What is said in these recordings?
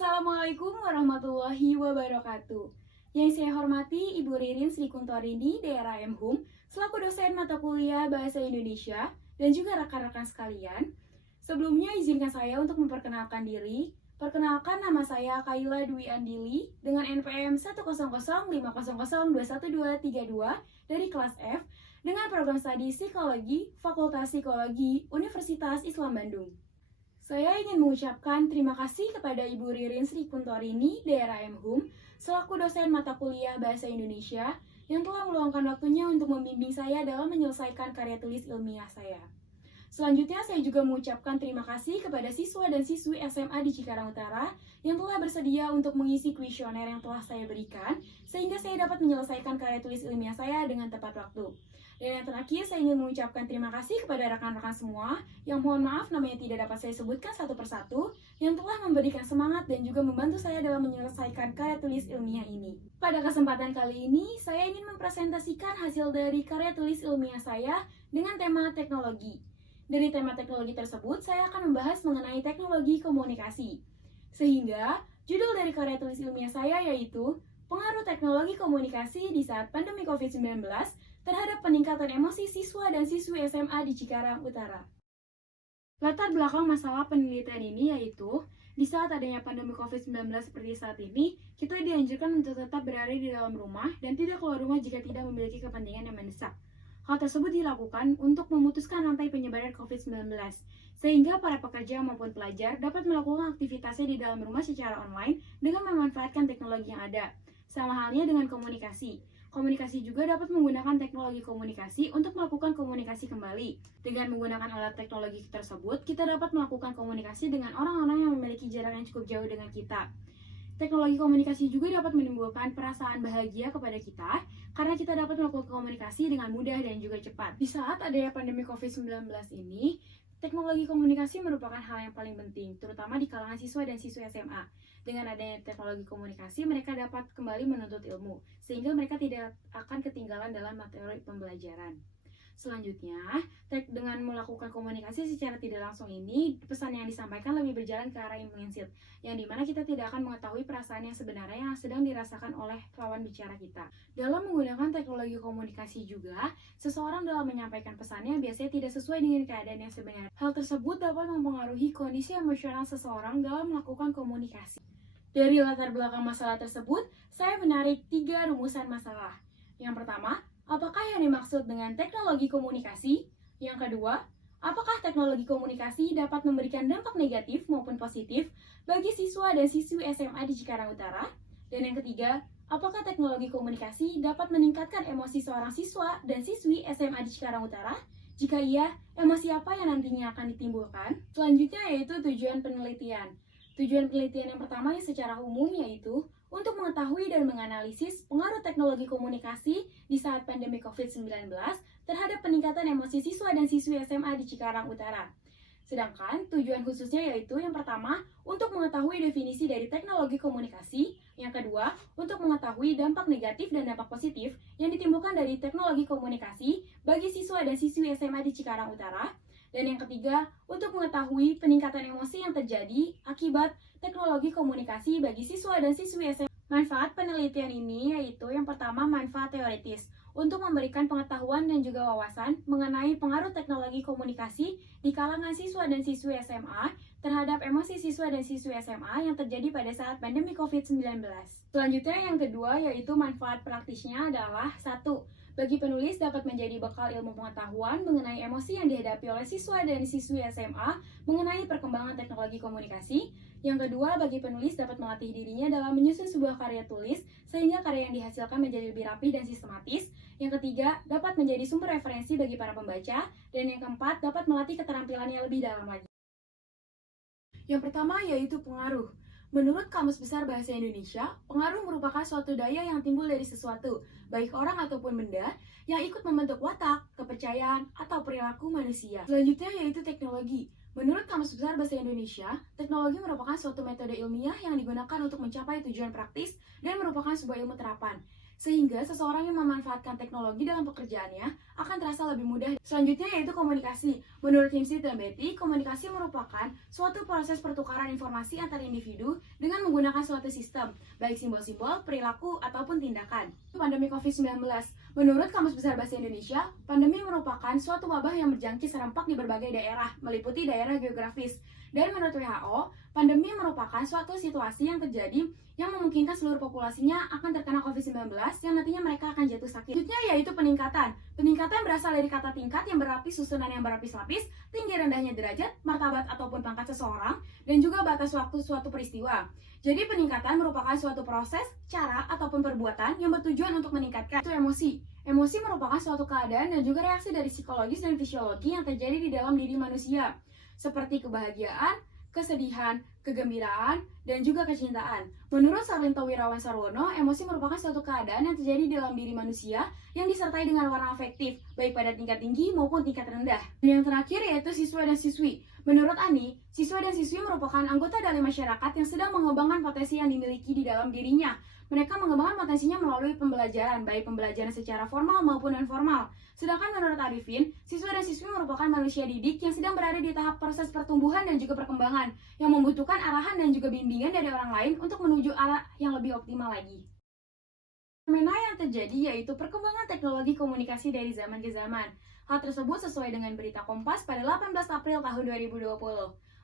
Assalamualaikum warahmatullahi wabarakatuh. Yang saya hormati Ibu Ririn Sri Kuntorini, DRAM Hum, selaku dosen mata kuliah Bahasa Indonesia, dan juga rekan-rekan sekalian. Sebelumnya izinkan saya untuk memperkenalkan diri. Perkenalkan, nama saya Kaila Dwi Andili dengan NPM 10050021232 dari kelas F dengan program studi Psikologi, Fakultas Psikologi, Universitas Islam Bandung. Saya ingin mengucapkan terima kasih kepada Ibu Ririn Sri Kuntorini, DRAM Hum, selaku dosen mata kuliah Bahasa Indonesia yang telah meluangkan waktunya untuk membimbing saya dalam menyelesaikan karya tulis ilmiah saya. Selanjutnya, saya juga mengucapkan terima kasih kepada siswa dan siswi SMA di Cikarang Utara yang telah bersedia untuk mengisi kuesioner yang telah saya berikan, sehingga saya dapat menyelesaikan karya tulis ilmiah saya dengan tepat waktu. Dan yang terakhir, saya ingin mengucapkan terima kasih kepada rekan-rekan semua yang mohon maaf namanya tidak dapat saya sebutkan satu persatu, yang telah memberikan semangat dan juga membantu saya dalam menyelesaikan karya tulis ilmiah ini. Pada kesempatan kali ini, saya ingin mempresentasikan hasil dari karya tulis ilmiah saya dengan tema teknologi. Dari tema teknologi tersebut, saya akan membahas mengenai teknologi komunikasi. Sehingga, judul dari karya tulis ilmiah saya yaitu Pengaruh Teknologi Komunikasi di Saat Pandemi COVID-19 terhadap peningkatan emosi siswa dan siswi SMA di Cikarang Utara. Latar belakang masalah penelitian ini yaitu, di saat adanya pandemi COVID-19 seperti saat ini, kita dianjurkan untuk tetap berada di dalam rumah dan tidak keluar rumah jika tidak memiliki kepentingan yang mendesak. Hal tersebut dilakukan untuk memutuskan rantai penyebaran COVID-19, sehingga para pekerja maupun pelajar dapat melakukan aktivitasnya di dalam rumah secara online dengan memanfaatkan teknologi yang ada. Sama halnya dengan komunikasi. Komunikasi juga dapat menggunakan teknologi komunikasi untuk melakukan komunikasi kembali. Dengan menggunakan alat teknologi tersebut, kita dapat melakukan komunikasi dengan orang-orang yang memiliki jarak yang cukup jauh dengan kita. Teknologi komunikasi juga dapat menimbulkan perasaan bahagia kepada kita, karena kita dapat melakukan komunikasi dengan mudah dan juga cepat. Di saat adanya pandemi COVID-19 ini, teknologi komunikasi merupakan hal yang paling penting, terutama di kalangan siswa dan siswi SMA. Dengan adanya teknologi komunikasi, mereka dapat kembali menuntut ilmu, sehingga mereka tidak akan ketinggalan dalam materi pembelajaran. Selanjutnya, dengan melakukan komunikasi secara tidak langsung ini, pesan yang disampaikan lebih berjalan ke arah implisit, yang dimana kita tidak akan mengetahui perasaan yang sebenarnya yang sedang dirasakan oleh lawan bicara kita. Dalam menggunakan teknologi komunikasi juga, seseorang dalam menyampaikan pesannya biasanya tidak sesuai dengan keadaan yang sebenarnya. Hal tersebut dapat mempengaruhi kondisi emosional seseorang dalam melakukan komunikasi. Dari latar belakang masalah tersebut, saya menarik 3 rumusan masalah. Yang pertama, apakah yang dimaksud dengan teknologi komunikasi? Yang kedua, apakah teknologi komunikasi dapat memberikan dampak negatif maupun positif bagi siswa dan siswi SMA di Cikarang Utara? Dan yang ketiga, apakah teknologi komunikasi dapat meningkatkan emosi seorang siswa dan siswi SMA di Cikarang Utara? Jika iya, emosi apa yang nantinya akan ditimbulkan? Selanjutnya yaitu tujuan penelitian. Tujuan penelitian yang pertama secara umum yaitu untuk mengetahui dan menganalisis pengaruh teknologi komunikasi di saat pandemi COVID-19 terhadap peningkatan emosi siswa dan siswi SMA di Cikarang Utara. Sedangkan tujuan khususnya yaitu yang pertama, untuk mengetahui definisi dari teknologi komunikasi, yang kedua, untuk mengetahui dampak negatif dan dampak positif yang ditimbulkan dari teknologi komunikasi bagi siswa dan siswi SMA di Cikarang Utara, dan yang ketiga, untuk mengetahui peningkatan emosi yang terjadi akibat teknologi komunikasi bagi siswa dan siswi SMA. Manfaat penelitian ini yaitu yang pertama, manfaat teoritis untuk memberikan pengetahuan dan juga wawasan mengenai pengaruh teknologi komunikasi di kalangan siswa dan siswi SMA terhadap emosi siswa dan siswi SMA yang terjadi pada saat pandemi COVID-19. Selanjutnya yang kedua yaitu manfaat praktisnya adalah 1. Bagi penulis dapat menjadi bekal ilmu pengetahuan mengenai emosi yang dihadapi oleh siswa dan siswi SMA mengenai perkembangan teknologi komunikasi. Yang kedua, bagi penulis dapat melatih dirinya dalam menyusun sebuah karya tulis sehingga karya yang dihasilkan menjadi lebih rapi dan sistematis. Yang ketiga, dapat menjadi sumber referensi bagi para pembaca. Dan yang keempat, dapat melatih keterampilannya lebih dalam lagi. Yang pertama yaitu pengaruh. Menurut Kamus Besar Bahasa Indonesia, pengaruh merupakan suatu daya yang timbul dari sesuatu, baik orang ataupun benda, yang ikut membentuk watak, kepercayaan, atau perilaku manusia. Selanjutnya yaitu teknologi. Menurut Kamus Besar Bahasa Indonesia, teknologi merupakan suatu metode ilmiah yang digunakan untuk mencapai tujuan praktis dan merupakan sebuah ilmu terapan. sehingga seseorang yang memanfaatkan teknologi dalam pekerjaannya akan terasa lebih mudah. Selanjutnya yaitu komunikasi. Menurut Himsit dan Betty, komunikasi merupakan suatu proses pertukaran informasi antar individu dengan menggunakan suatu sistem, baik simbol-simbol, perilaku, ataupun tindakan. Pandemi COVID-19. Menurut Kamus Besar Bahasa Indonesia, pandemi merupakan suatu wabah yang berjangkit serempak di berbagai daerah, meliputi daerah geografis. Dan menurut WHO, pandemi merupakan suatu situasi yang terjadi yang memungkinkan seluruh populasinya akan terkena COVID-19 yang nantinya mereka akan jatuh sakit. Selanjutnya yaitu peningkatan. Peningkatan berasal dari kata tingkat yang berlapis susunan yang berlapis-lapis, tinggi rendahnya derajat, martabat ataupun pangkat seseorang, dan juga batas waktu suatu peristiwa. Jadi peningkatan merupakan suatu proses, cara, ataupun perbuatan yang bertujuan untuk meningkatkan itu emosi. Emosi merupakan suatu keadaan dan juga reaksi dari psikologis dan fisiologi yang terjadi di dalam diri manusia, seperti kebahagiaan, kesedihan, kegembiraan, dan juga kecintaan. Menurut Sarlinto Wirawan Sarwono, emosi merupakan suatu keadaan yang terjadi di dalam diri manusia yang disertai dengan warna afektif, baik pada tingkat tinggi maupun tingkat rendah. Dan yang terakhir yaitu siswa dan siswi. Menurut Ani, siswa dan siswi merupakan anggota dari masyarakat yang sedang mengembangkan potensi yang dimiliki di dalam dirinya. Mereka mengembangkan potensinya melalui pembelajaran, baik pembelajaran secara formal maupun non-formal. Sedangkan menurut Arifin, siswa dan siswi merupakan manusia didik yang sedang berada di tahap proses pertumbuhan dan juga perkembangan, yang membutuhkan arahan dan juga bimbingan dari orang lain untuk menuju arah yang lebih optimal lagi. Fenomena yang terjadi yaitu perkembangan teknologi komunikasi dari zaman ke zaman. Hal tersebut sesuai dengan berita Kompas pada 18 April tahun 2020.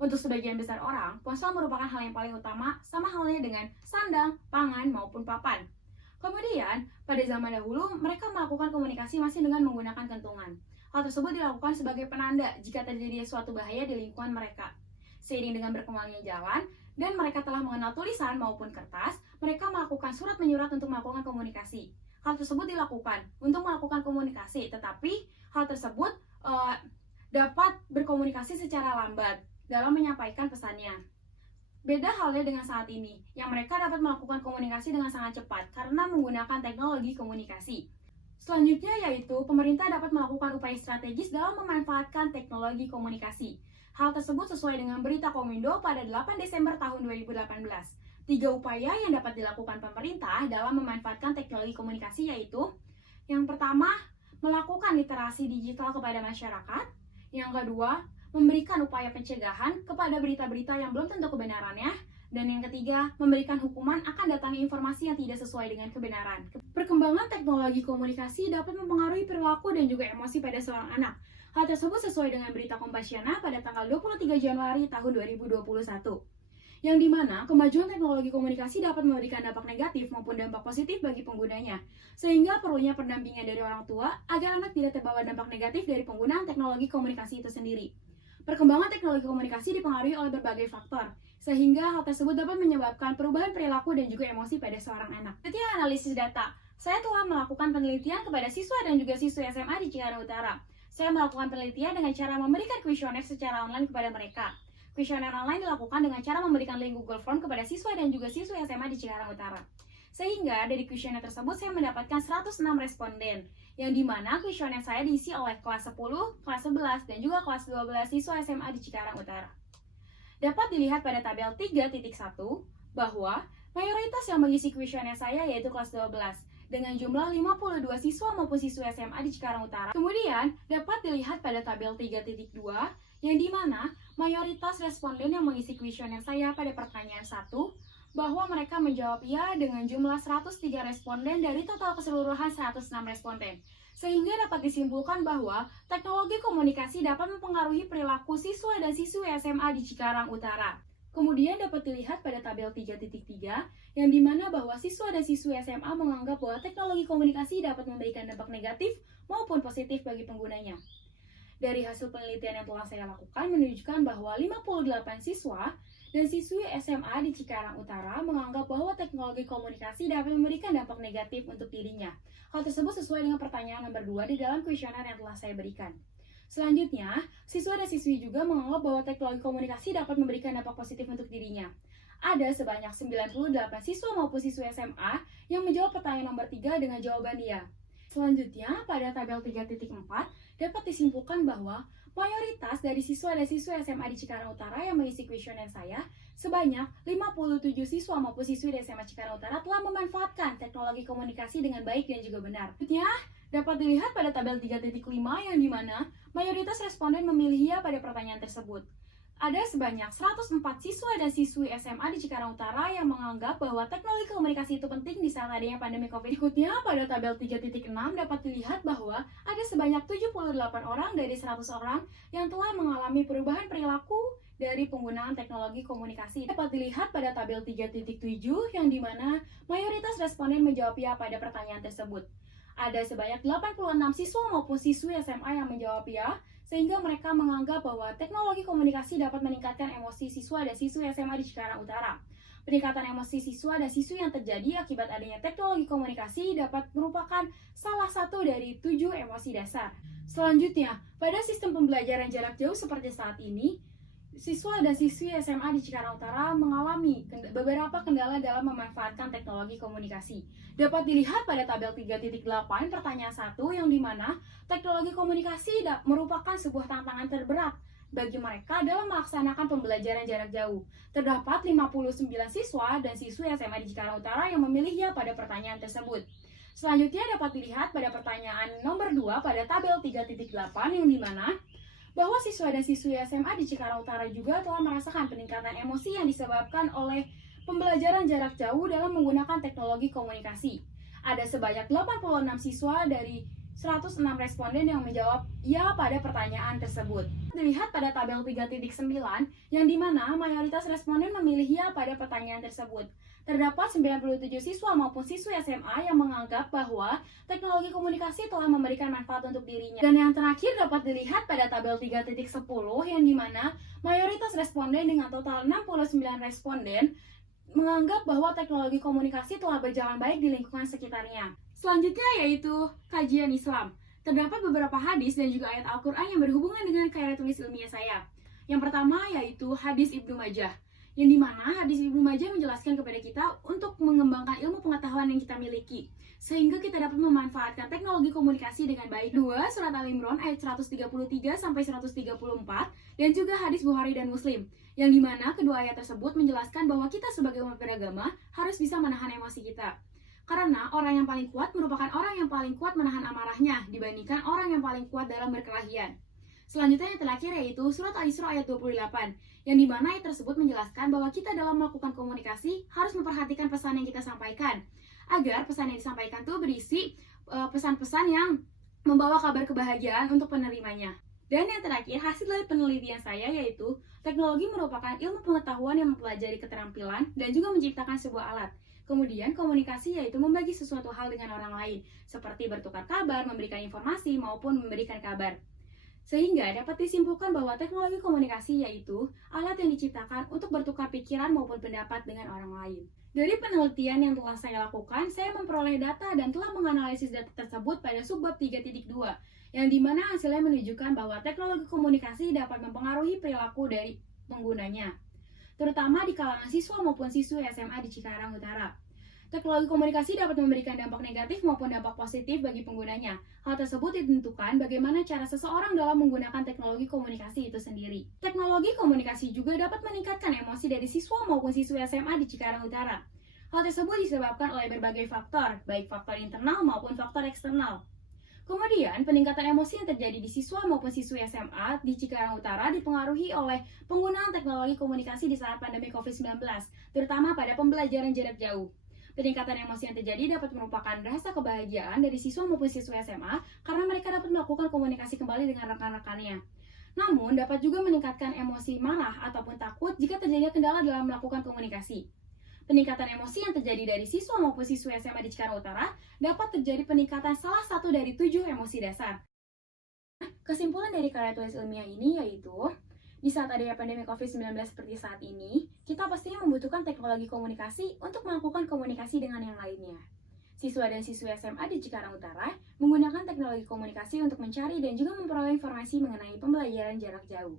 Untuk sebagian besar orang, ponsel merupakan hal yang paling utama, sama halnya dengan sandang, pangan, maupun papan. Kemudian, pada zaman dahulu, mereka melakukan komunikasi masih dengan menggunakan kentungan. Hal tersebut dilakukan sebagai penanda jika terjadi suatu bahaya di lingkungan mereka. Seiring dengan berkembangnya zaman, dan mereka telah mengenal tulisan maupun kertas, mereka melakukan surat menyurat untuk melakukan komunikasi. Hal tersebut dilakukan untuk melakukan komunikasi, tetapi hal tersebut dapat berkomunikasi secara lambat dalam menyampaikan pesannya. Beda halnya dengan saat ini, yang mereka dapat melakukan komunikasi dengan sangat cepat karena menggunakan teknologi komunikasi. Selanjutnya yaitu pemerintah dapat melakukan upaya strategis dalam memanfaatkan teknologi komunikasi. Hal tersebut sesuai dengan berita Komindo pada 8 Desember tahun 2018. 3 upaya yang dapat dilakukan pemerintah dalam memanfaatkan teknologi komunikasi yaitu: yang pertama, melakukan literasi digital kepada masyarakat. Yang kedua, memberikan upaya pencegahan kepada berita-berita yang belum tentu kebenarannya. Dan yang ketiga, memberikan hukuman akan datangnya informasi yang tidak sesuai dengan kebenaran. Perkembangan teknologi komunikasi dapat mempengaruhi perilaku dan juga emosi pada seorang anak. Hal tersebut sesuai dengan berita Kompasiana pada tanggal 23 Januari tahun 2021. Yang dimana kemajuan teknologi komunikasi dapat memberikan dampak negatif maupun dampak positif bagi penggunanya. Sehingga perlunya pendampingan dari orang tua agar anak tidak terbawa dampak negatif dari penggunaan teknologi komunikasi itu sendiri. Perkembangan teknologi komunikasi dipengaruhi oleh berbagai faktor, sehingga hal tersebut dapat menyebabkan perubahan perilaku dan juga emosi pada seorang anak. Ketika analisis data, saya telah melakukan penelitian kepada siswa dan juga siswi SMA di Cikarang Utara. Saya melakukan penelitian dengan cara memberikan kuesioner secara online kepada mereka. Kuesioner online dilakukan dengan cara memberikan link Google Form kepada siswa dan juga siswi SMA di Cikarang Utara. Sehingga dari kuesioner tersebut saya mendapatkan 106 responden, yang dimana kuesioner saya diisi oleh kelas 10, kelas 11, dan juga kelas 12 siswa SMA di Cikarang Utara. Dapat dilihat pada tabel 3.1 bahwa mayoritas yang mengisi kuesioner saya yaitu kelas 12 dengan jumlah 52 siswa maupun siswa SMA di Cikarang Utara. Kemudian dapat dilihat pada tabel 3.2 yang dimana mayoritas responden yang mengisi kuesioner saya pada pertanyaan 1 bahwa mereka menjawab ya dengan jumlah 103 responden dari total keseluruhan 106 responden. Sehingga dapat disimpulkan bahwa teknologi komunikasi dapat mempengaruhi perilaku siswa dan siswi SMA di Cikarang Utara. Kemudian dapat dilihat pada tabel 3.3 yang dimana bahwa siswa dan siswi SMA menganggap bahwa teknologi komunikasi dapat memberikan dampak negatif maupun positif bagi penggunanya. Dari hasil penelitian yang telah saya lakukan menunjukkan bahwa 58 siswa dan siswi SMA di Cikarang Utara menganggap bahwa teknologi komunikasi dapat memberikan dampak negatif untuk dirinya. Hal tersebut sesuai dengan pertanyaan nomor 2 di dalam kuesioner yang telah saya berikan. Selanjutnya, siswa dan siswi juga menganggap bahwa teknologi komunikasi dapat memberikan dampak positif untuk dirinya. Ada sebanyak 98 siswa maupun siswi SMA yang menjawab pertanyaan nomor 3 dengan jawaban iya. Selanjutnya, pada tabel 3.4 dapat disimpulkan bahwa mayoritas dari siswa dan siswi SMA di Cikarang Utara yang mengisi kuesioner saya Sebanyak 57 siswa maupun siswi di SMA Cikarang Utara telah memanfaatkan teknologi komunikasi dengan baik dan juga benar. Selanjutnya, dapat dilihat pada tabel 3.5 yang dimana mayoritas responden memilih ya pada pertanyaan tersebut. Ada sebanyak 104 siswa dan siswi SMA di Cikarang Utara yang menganggap bahwa teknologi komunikasi itu penting di saat adanya pandemi COVID. Berikutnya, pada tabel 3.6 dapat dilihat bahwa ada sebanyak 78 orang dari 100 orang yang telah mengalami perubahan perilaku dari penggunaan teknologi komunikasi. Dapat dilihat pada tabel 3.7 yang dimana mayoritas responden menjawab ya pada pertanyaan tersebut. Ada sebanyak 86 siswa maupun siswi SMA yang menjawab ya, sehingga mereka menganggap bahwa teknologi komunikasi dapat meningkatkan emosi siswa dan siswi SMA di Cikarang Utara. Peningkatan emosi siswa dan siswi yang terjadi akibat adanya teknologi komunikasi dapat merupakan salah satu dari 7 emosi dasar. Selanjutnya, pada sistem pembelajaran jarak jauh seperti saat ini, siswa dan siswi SMA di Cikarang Utara mengalami beberapa kendala dalam memanfaatkan teknologi komunikasi. Dapat dilihat pada tabel 3.8 pertanyaan 1 yang dimana teknologi komunikasi merupakan sebuah tantangan terberat bagi mereka dalam melaksanakan pembelajaran jarak jauh. Terdapat 59 siswa dan siswi SMA di Cikarang Utara yang memilih ya pada pertanyaan tersebut. Selanjutnya dapat dilihat pada pertanyaan nomor 2 pada tabel 3.8 yang dimana bahwa siswa dan siswi SMA di Cikarang Utara juga telah merasakan peningkatan emosi yang disebabkan oleh pembelajaran jarak jauh dalam menggunakan teknologi komunikasi. Ada sebanyak 86 siswa dari 106 responden yang menjawab ya pada pertanyaan tersebut. Dilihat pada tabel 3.9 yang dimana mayoritas responden memilih ya pada pertanyaan tersebut. Terdapat 97 siswa maupun siswi SMA yang menganggap bahwa teknologi komunikasi telah memberikan manfaat untuk dirinya. Dan yang terakhir dapat dilihat pada tabel 3.10 yang dimana mayoritas responden dengan total 69 responden menganggap bahwa teknologi komunikasi telah berjalan baik di lingkungan sekitarnya. Selanjutnya yaitu kajian Islam. Terdapat beberapa hadis dan juga ayat Al-Quran yang berhubungan dengan karya tulis ilmiah saya. Yang pertama yaitu hadis Ibnu Majah, yang dimana hadis Ibnu Majah menjelaskan kepada kita untuk mengembangkan ilmu pengetahuan yang kita miliki, sehingga kita dapat memanfaatkan teknologi komunikasi dengan baik. 2. Surat Al-Imran ayat 133-134, dan juga hadis Bukhari dan Muslim, yang dimana kedua ayat tersebut menjelaskan bahwa kita sebagai umat beragama harus bisa menahan emosi kita. Karena orang yang paling kuat merupakan orang yang paling kuat menahan amarahnya dibandingkan orang yang paling kuat dalam berkelahian. Selanjutnya yang terakhir yaitu surat Al-Isra ayat 28, yang dimana ayat tersebut menjelaskan bahwa kita dalam melakukan komunikasi harus memperhatikan pesan yang kita sampaikan, agar pesan yang disampaikan itu berisi pesan-pesan yang membawa kabar kebahagiaan untuk penerimanya. Dan yang terakhir, hasil dari penelitian saya yaitu teknologi merupakan ilmu pengetahuan yang mempelajari keterampilan dan juga menciptakan sebuah alat. Kemudian komunikasi yaitu membagi sesuatu hal dengan orang lain, seperti bertukar kabar, memberikan informasi, maupun memberikan kabar. Sehingga dapat disimpulkan bahwa teknologi komunikasi yaitu alat yang diciptakan untuk bertukar pikiran maupun pendapat dengan orang lain. Dari penelitian yang telah saya lakukan, saya memperoleh data dan telah menganalisis data tersebut pada subbab 3.2, yang dimana hasilnya menunjukkan bahwa teknologi komunikasi dapat mempengaruhi perilaku dari penggunanya, terutama di kalangan siswa maupun siswi SMA di Cikarang Utara. Teknologi komunikasi dapat memberikan dampak negatif maupun dampak positif bagi penggunanya. Hal tersebut ditentukan bagaimana cara seseorang dalam menggunakan teknologi komunikasi itu sendiri. Teknologi komunikasi juga dapat meningkatkan emosi dari siswa maupun siswi SMA di Cikarang Utara. Hal tersebut disebabkan oleh berbagai faktor, baik faktor internal maupun faktor eksternal. Kemudian, peningkatan emosi yang terjadi di siswa maupun siswi SMA di Cikarang Utara dipengaruhi oleh penggunaan teknologi komunikasi di saat pandemi COVID-19, terutama pada pembelajaran jarak jauh. Peningkatan emosi yang terjadi dapat merupakan rasa kebahagiaan dari siswa maupun siswi SMA karena mereka dapat melakukan komunikasi kembali dengan rekan-rekannya. Namun, dapat juga meningkatkan emosi marah ataupun takut jika terjadi kendala dalam melakukan komunikasi. Peningkatan emosi yang terjadi dari siswa maupun siswi SMA di Cikarang Utara dapat terjadi peningkatan salah satu dari 7 emosi dasar. Kesimpulan dari karya tulis ilmiah ini yaitu, di saat adanya pandemi COVID-19 seperti saat ini, kita pastinya membutuhkan teknologi komunikasi untuk melakukan komunikasi dengan yang lainnya. Siswa dan siswi SMA di Cikarang Utara menggunakan teknologi komunikasi untuk mencari dan juga memperoleh informasi mengenai pembelajaran jarak jauh.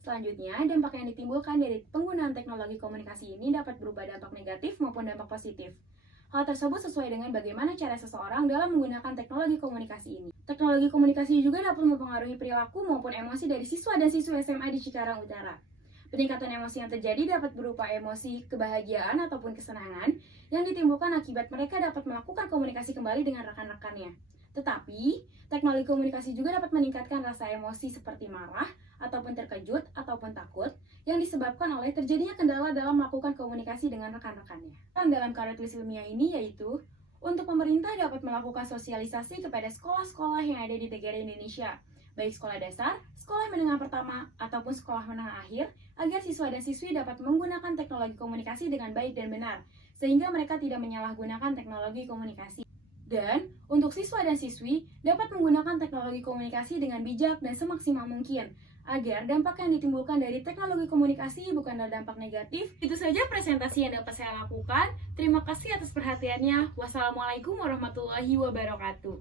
Selanjutnya, dampak yang ditimbulkan dari penggunaan teknologi komunikasi ini dapat berupa dampak negatif maupun dampak positif. Hal tersebut sesuai dengan bagaimana cara seseorang dalam menggunakan teknologi komunikasi ini. Teknologi komunikasi juga dapat mempengaruhi perilaku maupun emosi dari siswa dan siswi SMA di Cikarang Utara. Peningkatan emosi yang terjadi dapat berupa emosi kebahagiaan ataupun kesenangan yang ditimbulkan akibat mereka dapat melakukan komunikasi kembali dengan rekan-rekannya. Tetapi, teknologi komunikasi juga dapat meningkatkan rasa emosi seperti marah, ataupun terkejut, ataupun takut, yang disebabkan oleh terjadinya kendala dalam melakukan komunikasi dengan rekan-rekannya. Dalam karya tulis ilmiah ini yaitu, untuk pemerintah dapat melakukan sosialisasi kepada sekolah-sekolah yang ada di negara Indonesia, baik sekolah dasar, sekolah menengah pertama, ataupun sekolah menengah akhir, agar siswa dan siswi dapat menggunakan teknologi komunikasi dengan baik dan benar, sehingga mereka tidak menyalahgunakan teknologi komunikasi. Dan, untuk siswa dan siswi dapat menggunakan teknologi komunikasi dengan bijak dan semaksimal mungkin, agar dampak yang ditimbulkan dari teknologi komunikasi bukanlah dampak negatif. Itu saja presentasi yang dapat saya lakukan. Terima kasih atas perhatiannya. Wassalamualaikum warahmatullahi wabarakatuh.